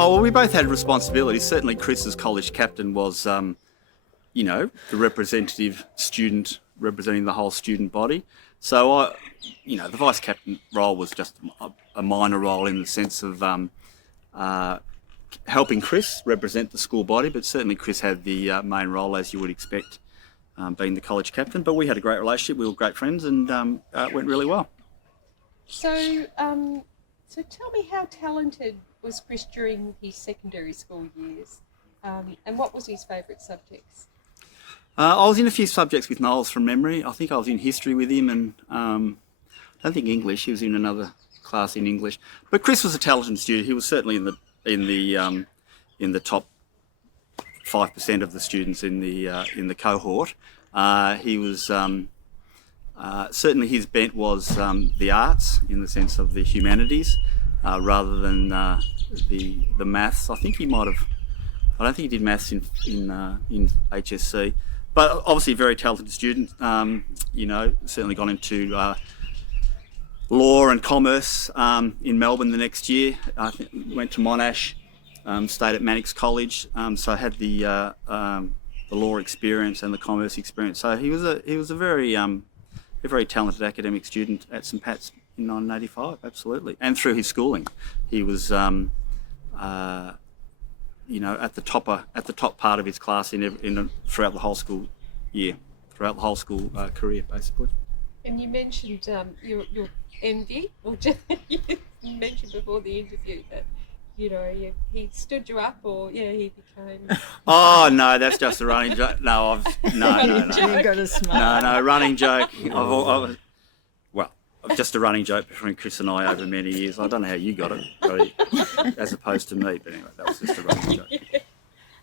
Oh, well, we both had responsibilities. Certainly Chris as college captain was, the representative student representing the whole student body. So the vice captain role was just a minor role in the sense of helping Chris represent the school body, but certainly Chris had the main role, as you would expect, being the college captain. But we had a great relationship, we were great friends, and it went really well. So tell me, how talented was Chris during his secondary school years, and what was his favourite subjects? I was in a few subjects with Nolan from memory. I think I was in history with him, and I don't think English. He was in another class in English. But Chris was a talented student. He was certainly in the top 5% of the students in the cohort. He was certainly, his bent was the arts, in the sense of the humanities, rather than the maths. I think he might have. I don't think he did maths in HSC. But obviously a very talented student, certainly gone into law and commerce in Melbourne the next year. I think went to Monash, stayed at Mannix College, so had the law experience and the commerce experience. So he was a very talented academic student at St Pat's in 1985, absolutely. And through his schooling, he was at the top part of his class throughout the whole school year, throughout the whole school career, basically. And you mentioned your envy, or you mentioned before the interview that he stood you up, or he became. Oh no, that's just a running joke. No, no. You've got a smile. No, running joke. Just a running joke between Chris and I over many years. I don't know how you got it, as opposed to me, but anyway, that was just a running joke.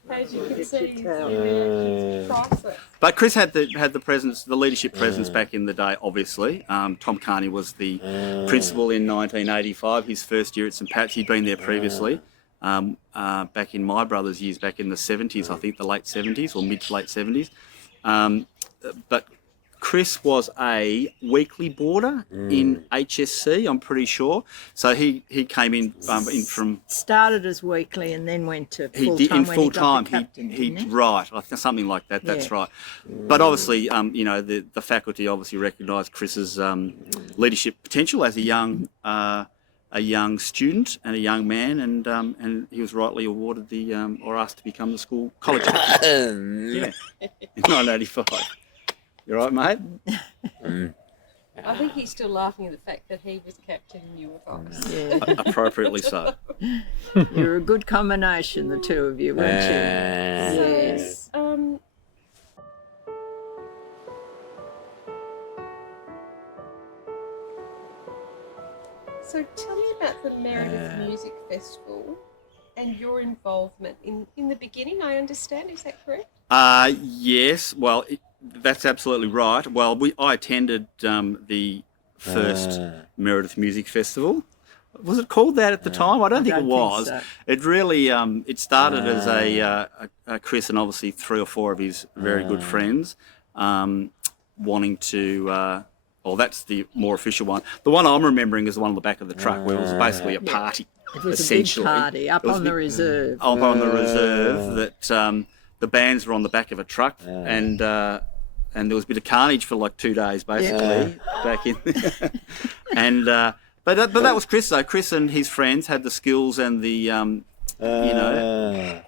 As you can see, his reactions priceless. But Chris had the presence, the leadership presence back in the day, obviously. Tom Carney was the principal in 1985, his first year at St Pat's. He'd been there previously, back in my brother's years, back in the 70s, I think the late 70s or mid to late 70s. But Chris was a weekly boarder in HSC, I'm pretty sure. So he came in from... Started as weekly and then went to full-time. He did in full-time. He right, something like that, that's right. But obviously, the faculty obviously recognised Chris's leadership potential as a young student and a young man, and he was rightly awarded or asked to become the school college captain. In 1985. You right, mate? I think he's still laughing at the fact that he was captain and you were vice. Yeah. Appropriately so. You're a good combination, the two of you, weren't you? Yes. So tell me about the Meredith Music Festival and your involvement in the beginning, I understand, is that correct? Yes, well, that's absolutely right. Well, I attended the first Meredith Music Festival. Was it called that at the time? I don't think it was. So. It really it started as a Chris and obviously 3 or 4 of his very good friends wanting to. Well, that's the more official one. The one I'm remembering is the one on the back of the truck, where it was basically a party. It was essentially a big party up on the reserve. Up on the reserve that the bands were on the back of a truck and there was a bit of carnage for like 2 days basically back in and but that was Chris though. Chris and his friends had the skills and the and the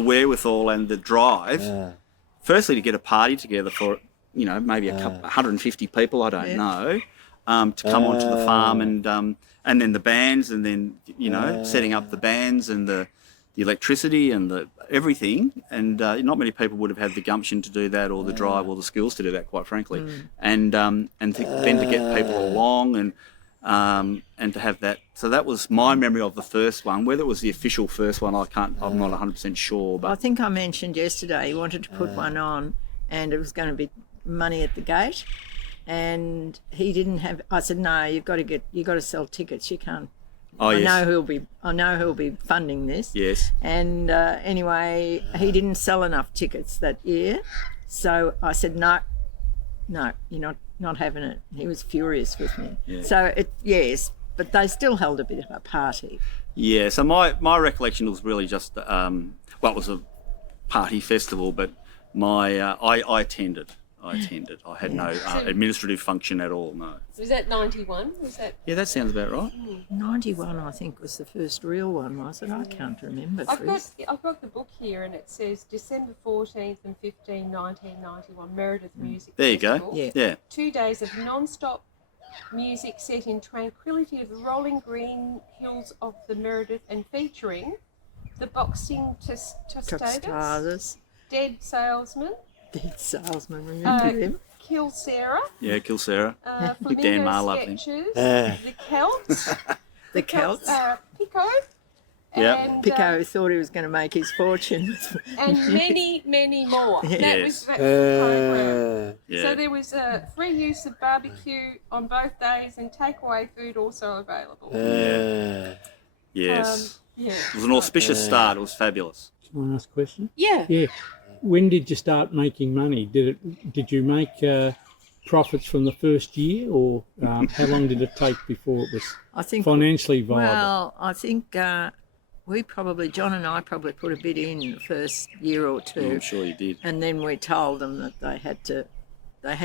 wherewithal and the drive firstly to get a party together for maybe 150 people, I don't know, to come onto the farm and then the bands and then setting up the bands and the electricity and the everything, and not many people would have had the gumption to do that or the drive or the skills to do that, quite frankly. And then to get people along and to have that. So that was my memory of the first one. Whether it was the official first one, I'm not 100% sure. But I think I mentioned yesterday he wanted to put one on, and it was going to be money at the gate, and he didn't have. I said, no, you got to sell tickets. You can't. Oh, I yes. know who'll be funding this. Yes. And anyway, he didn't sell enough tickets that year, so I said, no, you're not having it. He was furious with me. Yeah. So yes, but they still held a bit of a party. Yeah, so my recollection was really just, well, it was a party festival, but I attended. I had no administrative function at all, no. Was that 91? Was that? Yeah, that sounds about right. 91, I think, was the first real one, was it? I can't remember, Chris. I've got the book here, and it says December 14th and 15, 1991, Meredith Music There you Festival. go. Yeah. 2 days of non-stop music set in tranquility of the rolling green hills of the Meredith and featuring the boxing Tostadas, Dead Salesman, Dead Salesman, remember him? Kill Sarah, Yeah, Kill Sarah. Dan Flamingo Marr loved him. Sketches, The Celts, The Celts. Pico, Yep. and, Pico thought he was going to make his fortune. and many, many more. That Yes. was the program. Yeah. So there was free use of barbecue on both days and takeaway food also available. Yes. Yeah. It was an auspicious start. It was fabulous. Can I ask a question? Yeah. Yeah. When did you start making money? Did you make profits from the first year, or how long did it take before it was I think financially viable? Well, I think John and I probably put a bit in the first year or two. I'm sure you did. And then we told them that they had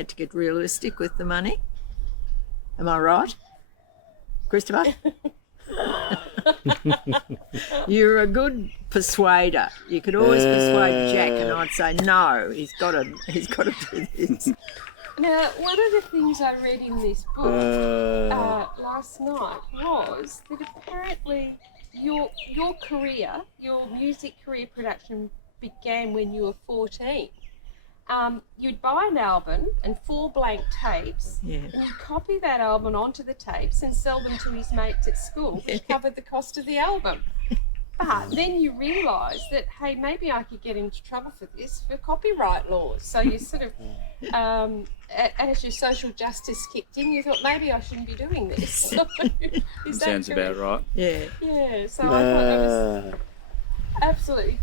to get realistic with the money. Am I right, Christopher? You're a good persuader. You could always persuade Jack, and I'd say no. He's got to do this. Now, one of the things I read in this book last night was that apparently your career, your music career production began when you were 14. You'd buy an album and 4 blank tapes, Yeah. and you'd copy that album onto the tapes and sell them to his mates at school, which covered the cost of the album. But then you realise that, hey, maybe I could get into trouble for this, for copyright laws. So you sort of, as your social justice kicked in, you thought, maybe I shouldn't be doing this. So, is that Sounds correct? about right. Yeah. Yeah, so I thought that was absolutely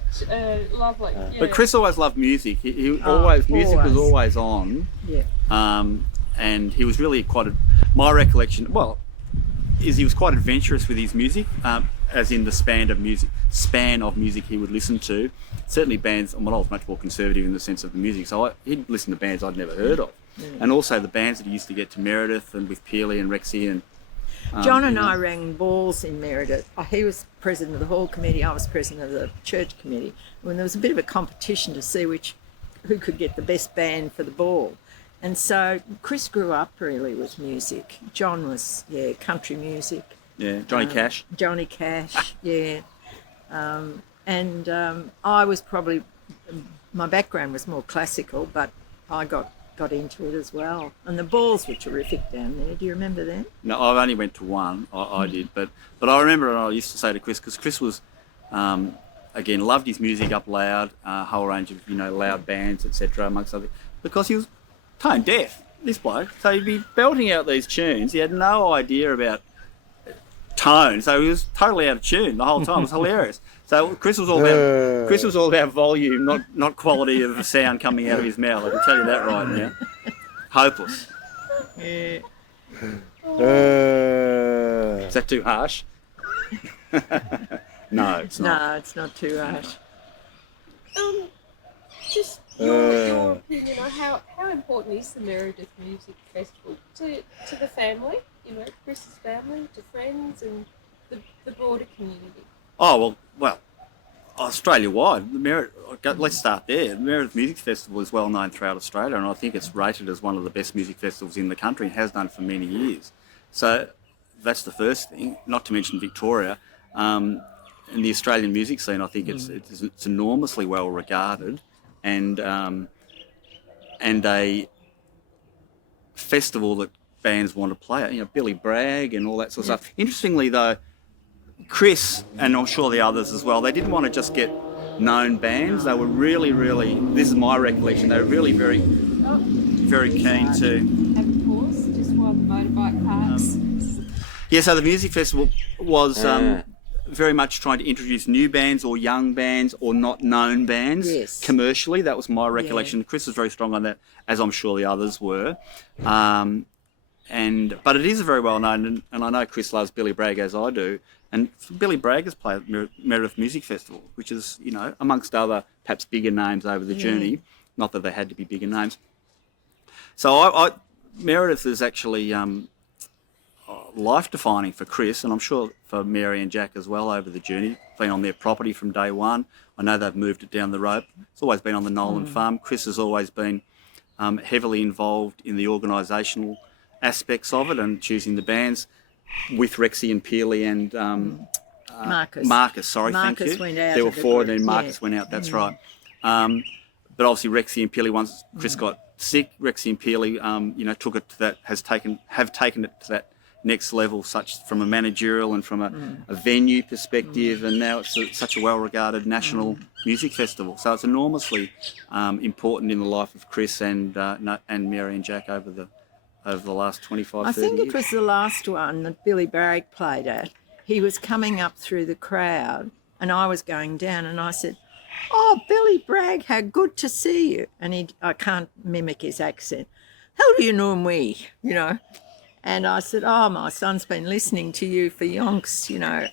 lovely. Yeah. But Chris always loved music. He always music was always on. Yeah. And he was really my recollection, is he was quite adventurous with his music, as in the span of music he would listen to. Certainly bands, I was much more conservative in the sense of the music, so he'd listen to bands I'd never heard of. And also the bands that he used to get to Meredith and with Pearley and Rexy and John and I rang balls in Meredith. He was president of the hall committee, I was president of the church committee. When there was a bit of a competition to see who could get the best band for the ball. And so Chris grew up really with music. John was, country music. Yeah, Johnny Cash. Johnny Cash, yeah. And I was probably, my background was more classical, but I got into it as well. And the balls were terrific down there. Do you remember them? No, I only went to one. I did, but I remember, and I used to say to Chris, because Chris was, again, loved his music up loud, a whole range of loud bands, etc. amongst other, because he was tone deaf. This bloke, so he'd be belting out these tunes. He had no idea about tone, so he was totally out of tune the whole time. It was hilarious. So Chris was all about volume, not quality of the sound coming out of his mouth. I can tell you that right now. Hopeless. Yeah. Is that too harsh? No, it's not. No, it's not too harsh. Just your opinion on how important is the Meredith Music Festival to the family, Chris's family, to friends and the broader community? Oh, well, Australia-wide, let's start there. The Meredith Music Festival is well known throughout Australia, and I think it's rated as one of the best music festivals in the country and has done for many years. So that's the first thing, not to mention Victoria. In the Australian music scene, I think it's enormously well regarded, and a festival that bands want to play at. Billy Bragg and all that sort of stuff. Interestingly, though, Chris, and I'm sure the others as well, they didn't want to just get known bands. They were really, really, this is my recollection, they were really very, very keen to... Have a pause, just while the motorbike parks. So the music festival was very much trying to introduce new bands or young bands or not known bands commercially. That was my recollection. Chris was very strong on that, as I'm sure the others were. but it is very well known, and I know Chris loves Billy Bragg as I do. And Billy Bragg has played at Meredith Music Festival, which is, amongst other perhaps bigger names over the journey. Not that they had to be bigger names. So Meredith is actually life-defining for Chris, and I'm sure for Mary and Jack as well over the journey. Been on their property from day one. I know they've moved it down the road. It's always been on the Nolan farm. Chris has always been heavily involved in the organisational aspects of it and choosing the bands with Rexy and Peely and Marcus. Marcus, Marcus thank you. went out There were of the four, group, and then Marcus went out. That's right. But obviously Rexy and Peely, once Chris got sick, Rexy and Peely, took it to that, have taken it to that next level, such from a managerial and from a venue perspective, and now it's such a well-regarded national music festival. So it's enormously important in the life of Chris and Mary and Jack over the last 25, 30 years. I think it was the last one that Billy Bragg played at. He was coming up through the crowd and I was going down, and I said, "Oh, Billy Bragg, how good to see you." And I can't mimic his accent. "How do you know me?" And I said, "Oh, my son's been listening to you for yonks,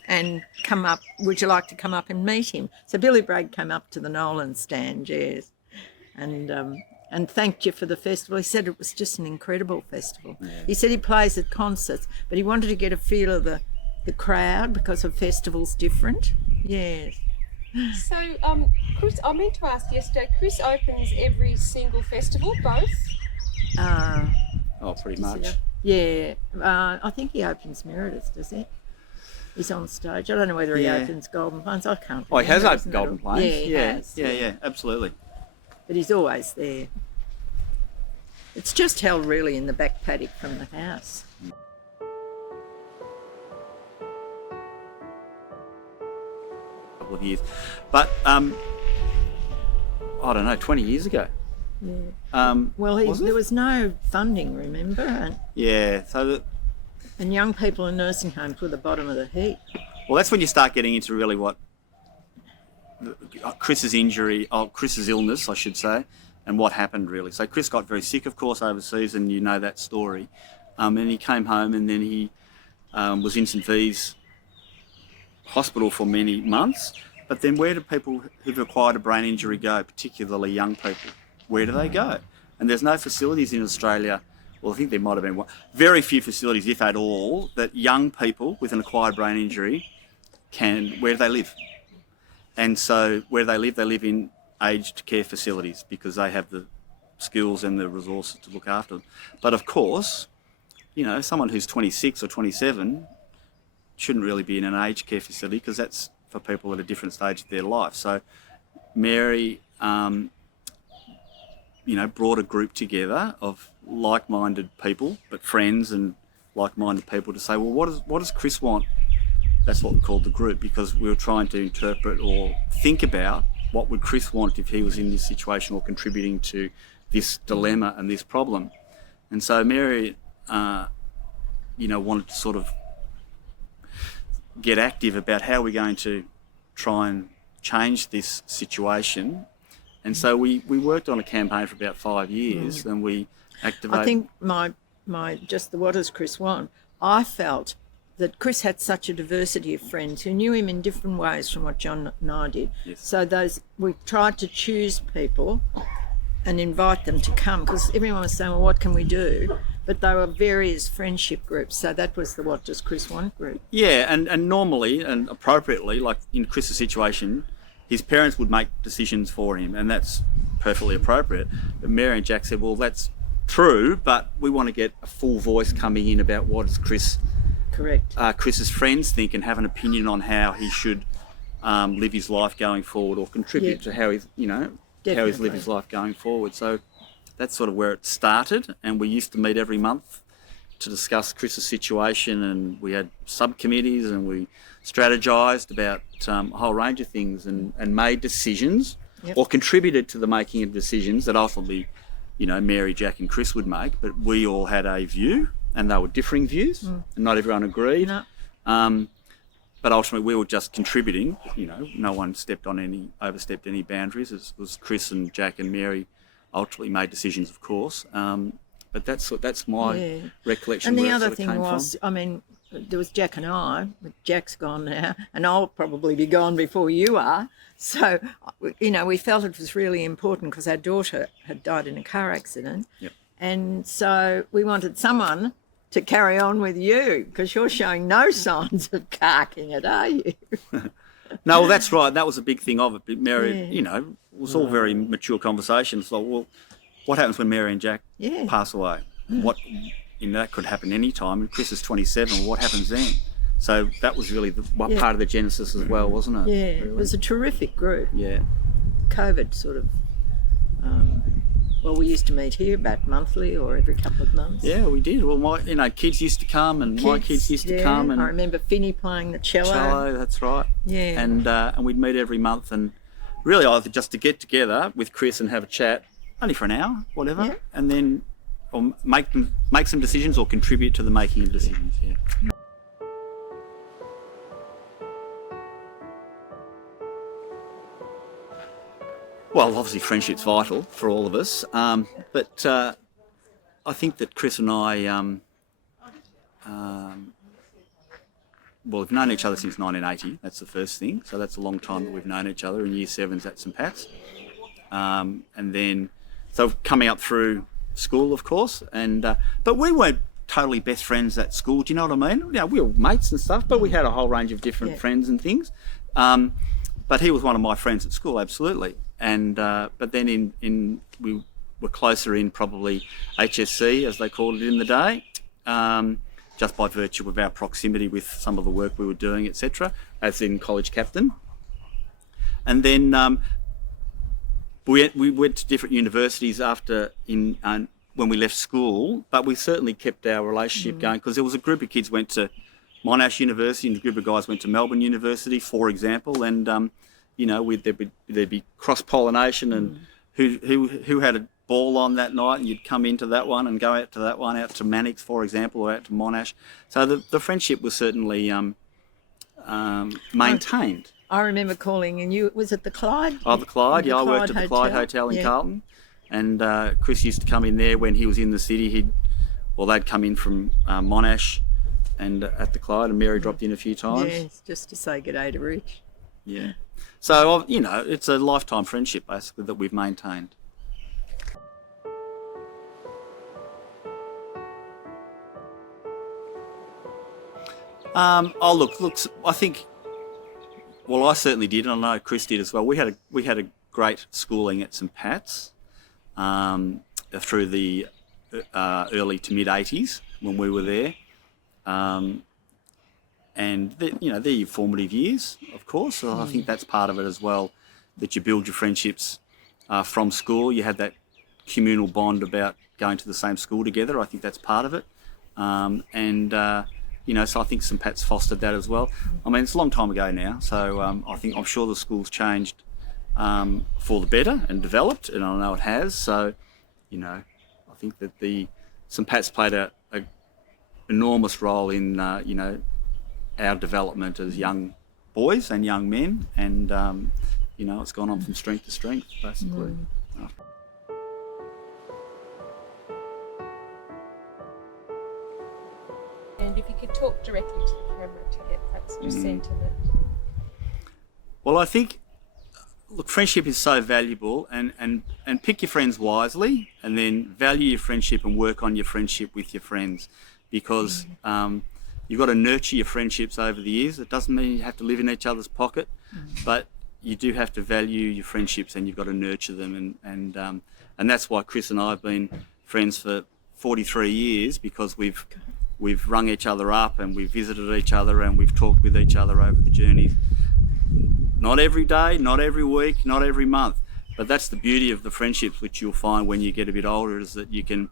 and come up. Would you like to come up and meet him?" So Billy Bragg came up to the Nolan stand, yes, and thanked you for the festival. He said it was just an incredible festival. Yeah. He said he plays at concerts, but he wanted to get a feel of the crowd because a festival's different. Yes. So, Chris, I meant to ask yesterday, Chris opens every single festival, both? Pretty much. Yeah, I think he opens Meredith, does he? He's on stage. I don't know whether he opens Golden Plains. I can't remember. Oh, he has opened Golden Plains. Yeah, he has. Yeah, absolutely. But he's always there. It's just held really in the back paddock from the house. Couple of years. But, I don't know, 20 years ago. Yeah. There was no funding, remember? And young people in nursing homes were the bottom of the heap. Well, that's when you start getting into really what Chris's illness, I should say, and what happened really. So Chris got very sick, of course, overseas, and you know that story. And he came home, and then he was in St V's hospital for many months. But then where do people who've acquired a brain injury go, particularly young people? Where do they go? And there's no facilities in Australia. Well, I think there might have been one. Very few facilities, if at all, that young people with an acquired brain injury where do they live? And so where they live in aged care facilities because they have the skills and the resources to look after them. But of course, someone who's 26 or 27 shouldn't really be in an aged care facility because that's for people at a different stage of their life. So Mary, brought a group together of like-minded people, but friends and like-minded people to say, well, what does Chris want? That's what we called the group, because we were trying to interpret or think about what would Chris want if he was in this situation or contributing to this dilemma and this problem. And so Mary, wanted to sort of get active about how we're going to try and change this situation. And so we worked on a campaign for about 5 years, and we activated... I think what does Chris want? I felt that Chris had such a diversity of friends who knew him in different ways from what John and I did. Yes. So we tried to choose people and invite them to come, because everyone was saying, well, what can we do? But there were various friendship groups, so that was the What Does Chris Want group. Yeah, and normally and appropriately, like in Chris's situation, his parents would make decisions for him, and that's perfectly appropriate. But Mary and Jack said, well, that's true, but we want to get a full voice coming in about what does Chris's friends think and have an opinion on how he should live his life going forward, or contribute to how he's lived his life going forward. So that's sort of where it started, and we used to meet every month to discuss Chris's situation, and we had subcommittees and we strategised about a whole range of things and made decisions or contributed to the making of decisions that ultimately, Mary, Jack and Chris would make, but we all had a view and they were differing views and not everyone agreed. No. But ultimately we were just contributing, no one overstepped any boundaries. It was Chris and Jack and Mary ultimately made decisions, of course. but that's my Yeah. recollection. And the where it other sort of thing came was, from. I mean, there was Jack and I, but Jack's gone now, and I'll probably be gone before you are. So, you know, we felt it was really important because our daughter had died in a car accident. Yep. And so we wanted someone to carry on with you because you're showing no signs of carking it, are you? No, well, that's right. That was a big thing of it. But Mary, Yeah. you know, it was all very mature conversations. Like, well, what happens when Mary and Jack Yeah. pass away? What, you know, that could happen any time. Chris is 27. What happens then? So that was really Yeah. part of the genesis as well, wasn't it? Yeah, Really? it was a terrific group. Yeah. COVID sort of, well, we used to meet here about monthly or every couple of months. Yeah, we did. Well, my kids used to come, and my kids used to yeah. come, and I remember Finney playing the cello. cello. That's right. Yeah. And we'd meet every month, and really either just to get together with Chris and have a chat, only for an hour, whatever, Yeah. and then or make some decisions or contribute to the making of decisions. Yeah. Well, obviously friendship's vital for all of us, but I think that Chris and I, well, we've known each other since 1980. That's the first thing. So that's a long time that we've known each other. In year 7's at St Pat's, and then so coming up through school, of course, and but we weren't totally best friends at school. Do you know what I mean? You know, we were mates and stuff, but we had a whole range of different Yeah. friends and things. But he was one of my friends at school, absolutely. And but then we were closer in probably HSC, as they called it in the day, just by virtue of our proximity with some of the work we were doing, etc., as in college captain. And then we went to different universities after when we left school, but we certainly kept our relationship going because there was a group of kids went to Monash University and a group of guys went to Melbourne University, for example, and you know, there'd be cross-pollination and who had a ball on that night, and you'd come into that one and go out to that one, out to Mannix, for example, or out to Monash. So the friendship was certainly maintained. I remember calling, and you was it the Clyde? Oh, the Clyde, yeah, I worked at the Clyde Hotel Hotel in Yeah. Carlton, and Chris used to come in there when he was in the city. They'd come in from Monash and at the Clyde, and Mary dropped in a few times. Yes, just to say good day to Rich. Yeah. So, you know, it's a lifetime friendship, basically, that we've maintained. Look, I think, well, I certainly did, and I know Chris did as well. We had a great schooling at St Pat's through the early to mid 80s when we were there. And they're your formative years, of course. So I think that's part of it as well, that you build your friendships from school. You had that communal bond about going to the same school together. I think that's part of it. So I think St Pat's fostered that as well. I mean, it's a long time ago now, so I'm sure the school's changed for the better and developed, and I know it has. So, you know, I think that the St Pat's played a enormous role in our development as young boys and young men, and it's gone on from strength to strength, basically. And if you could talk directly to the camera to get that sort of sentiment. Well, I think, look, friendship is so valuable, and pick your friends wisely, and then value your friendship and work on your friendship with your friends, because you've got to nurture your friendships over the years. It doesn't mean you have to live in each other's pocket, but you do have to value your friendships, and you've got to nurture them, and that's why Chris and I have been friends for 43 years, because we've rung each other up, and we've visited each other, and we've talked with each other over the journey. Not every day, not every week, not every month, but that's the beauty of the friendships, which you'll find when you get a bit older, is that you can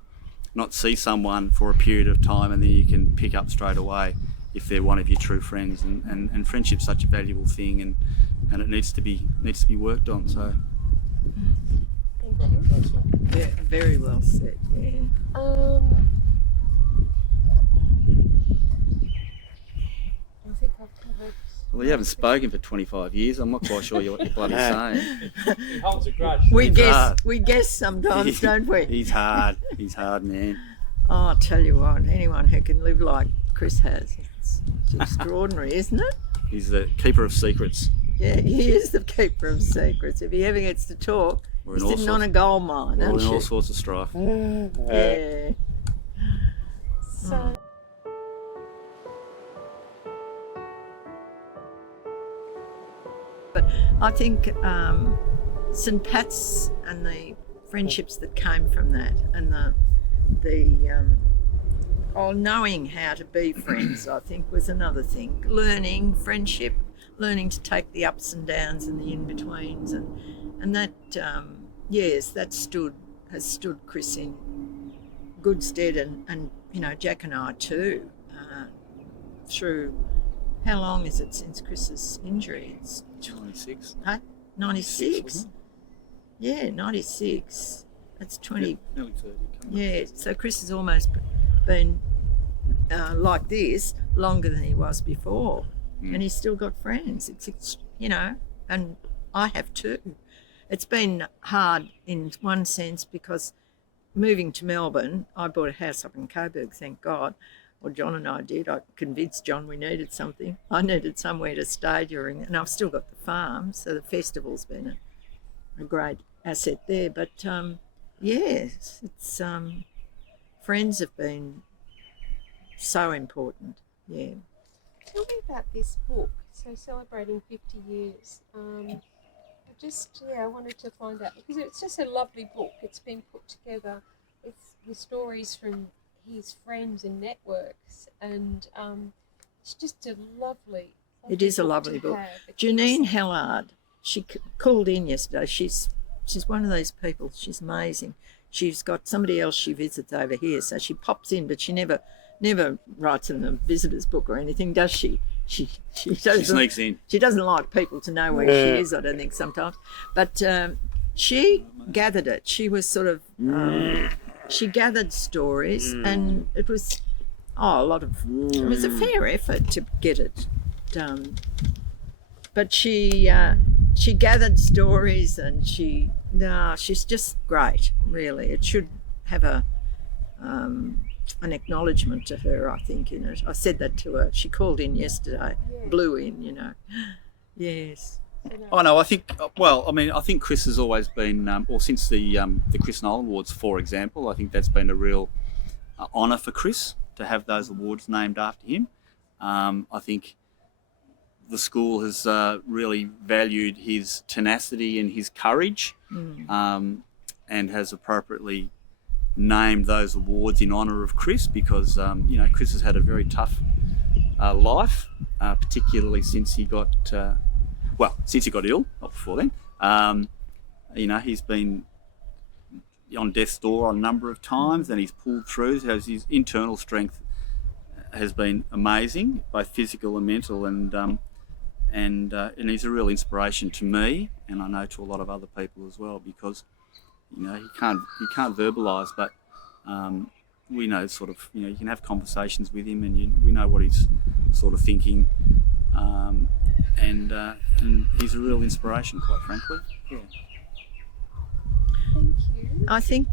not see someone for a period of time, and then you can pick up straight away if they're one of your true friends. And friendship's such a valuable thing, and it needs to be worked on. So Thank you. Yeah, very well said. Yeah. I think I've covered. Well, you haven't spoken for 25 years. I'm not quite sure what you're bloody saying. He holds a grudge. We hard. guess sometimes, don't we? He's hard. He's hard, man. Oh, I'll tell you what, anyone who can live like Chris has, it's extraordinary, isn't it? He's the keeper of secrets. Yeah, he is the keeper of secrets. If he ever gets to talk, We're he's in all sitting on a sorts- gold mine, We're aren't in all you? sorts of strife. Yeah. So, But I think St. Pat's and the friendships that came from that, and knowing how to be friends, I think was another thing. Learning friendship, learning to take the ups and downs and the in-betweens, and that yes, that has stood Chris in good stead, and you know, Jack and I too, through, how long is it since Chris's injury? It's 26. 96. wasn't it? Yeah, 96. That's 20. Nearly 30. coming up. Yeah, so Chris has almost been like this longer than he was before, and he's still got friends. It's you know, and I have too. It's been hard in one sense because moving to Melbourne, I bought a house up in Coburg, thank God. Well, John and I did. I convinced John we needed something. I needed somewhere to stay during, and I've still got the farm, so the festival's been a great asset there. But yes, it's friends have been so important. Yeah. tell me about this book. So, celebrating 50 years. I wanted to find out because it's just a lovely book. It's been put together with stories from his friends and networks, and it's just a lovely. It is a lovely book. Janine Hellard, she called in yesterday. She's one of those people. She's amazing. She's got somebody else she visits over here, so she pops in, but she never writes in the visitor's book or anything, does she? She sneaks in. She doesn't like people to know where she is, I don't think, sometimes. But she gathered it. She was sort of she gathered stories, and it was it was a fair effort to get it done. But she gathered stories, and she's just great, really. It should have an acknowledgement to her, I think, in it. I said that to her. She called in yesterday, blew in, you know. Yes. Oh no, I think. Well, I mean, I think Chris has always been, or since the Chris Nolan Awards, for example, I think that's been a real honour for Chris to have those awards named after him. I think the school has really valued his tenacity and his courage, and has appropriately named those awards in honour of Chris because Chris has had a very tough life, particularly since he got ill, not before then. He's been on death's door a number of times, and he's pulled through. So his internal strength has been amazing, both physical and mental, and he's a real inspiration to me, and I know to a lot of other people as well, because he can't verbalise, but we know sort of, you can have conversations with him, and we know what he's sort of thinking, and he's a real inspiration, quite frankly. Yeah. Thank you. I think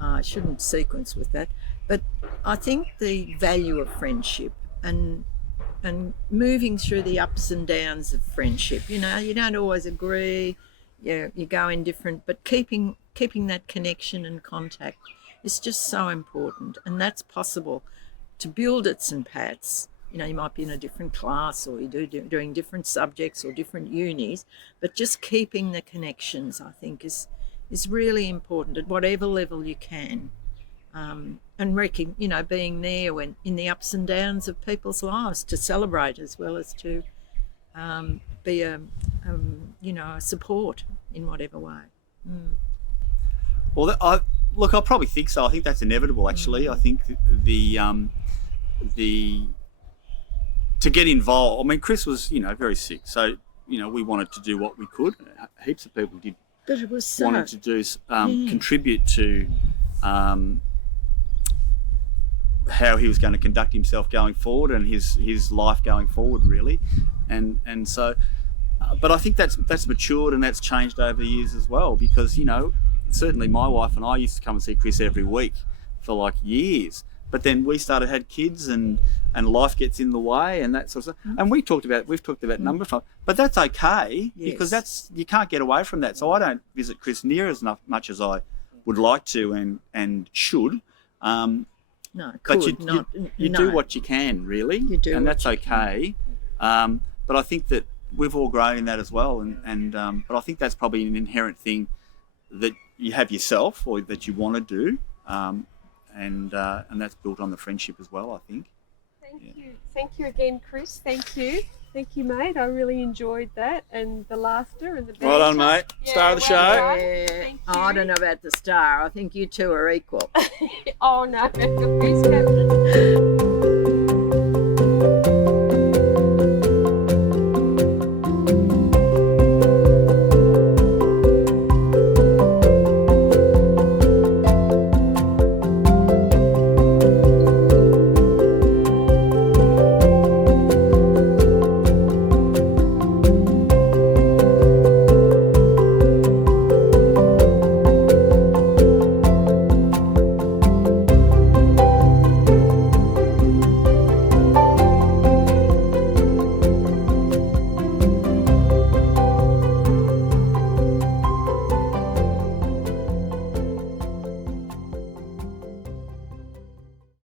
I shouldn't sequence with that, but I think the value of friendship and moving through the ups and downs of friendship, you don't always agree, you go in different, but keeping that connection and contact is just so important, and that's possible to build at St. Pat's. You might be in a different class, or you're doing different subjects or different unis, but just keeping the connections, I think, is really important at whatever level you can. And being there when in the ups and downs of people's lives, to celebrate as well as to be a support in whatever way. Well, I probably think so. I think that's inevitable, actually. I think the to get involved. I mean, Chris was, very sick, so we wanted to do what we could. Heaps of people did. But it was wanted to do contribute to how he was going to conduct himself going forward and his life going forward, really. And so, but I think that's matured and that's changed over the years as well, because, you know, certainly my wife and I used to come and see Chris every week for like years. But then we had kids and life gets in the way and that sort of stuff. And we've talked about a number of times, but that's okay, because you can't get away from that. So I don't visit Chris near as much as I would like to and should. But you do what you can, really. You do, and that's okay. But I think that we've all grown in that as well, but I think that's probably an inherent thing that you have yourself or that you want to do, and that's built on the friendship as well, I think. Thank you again, Chris. Thank you, mate. I really enjoyed that, and the laughter and the banter. Well done, mate. Star of the show. Yeah. Oh, I don't know about the star. I think you two are equal. Oh no, who's captain?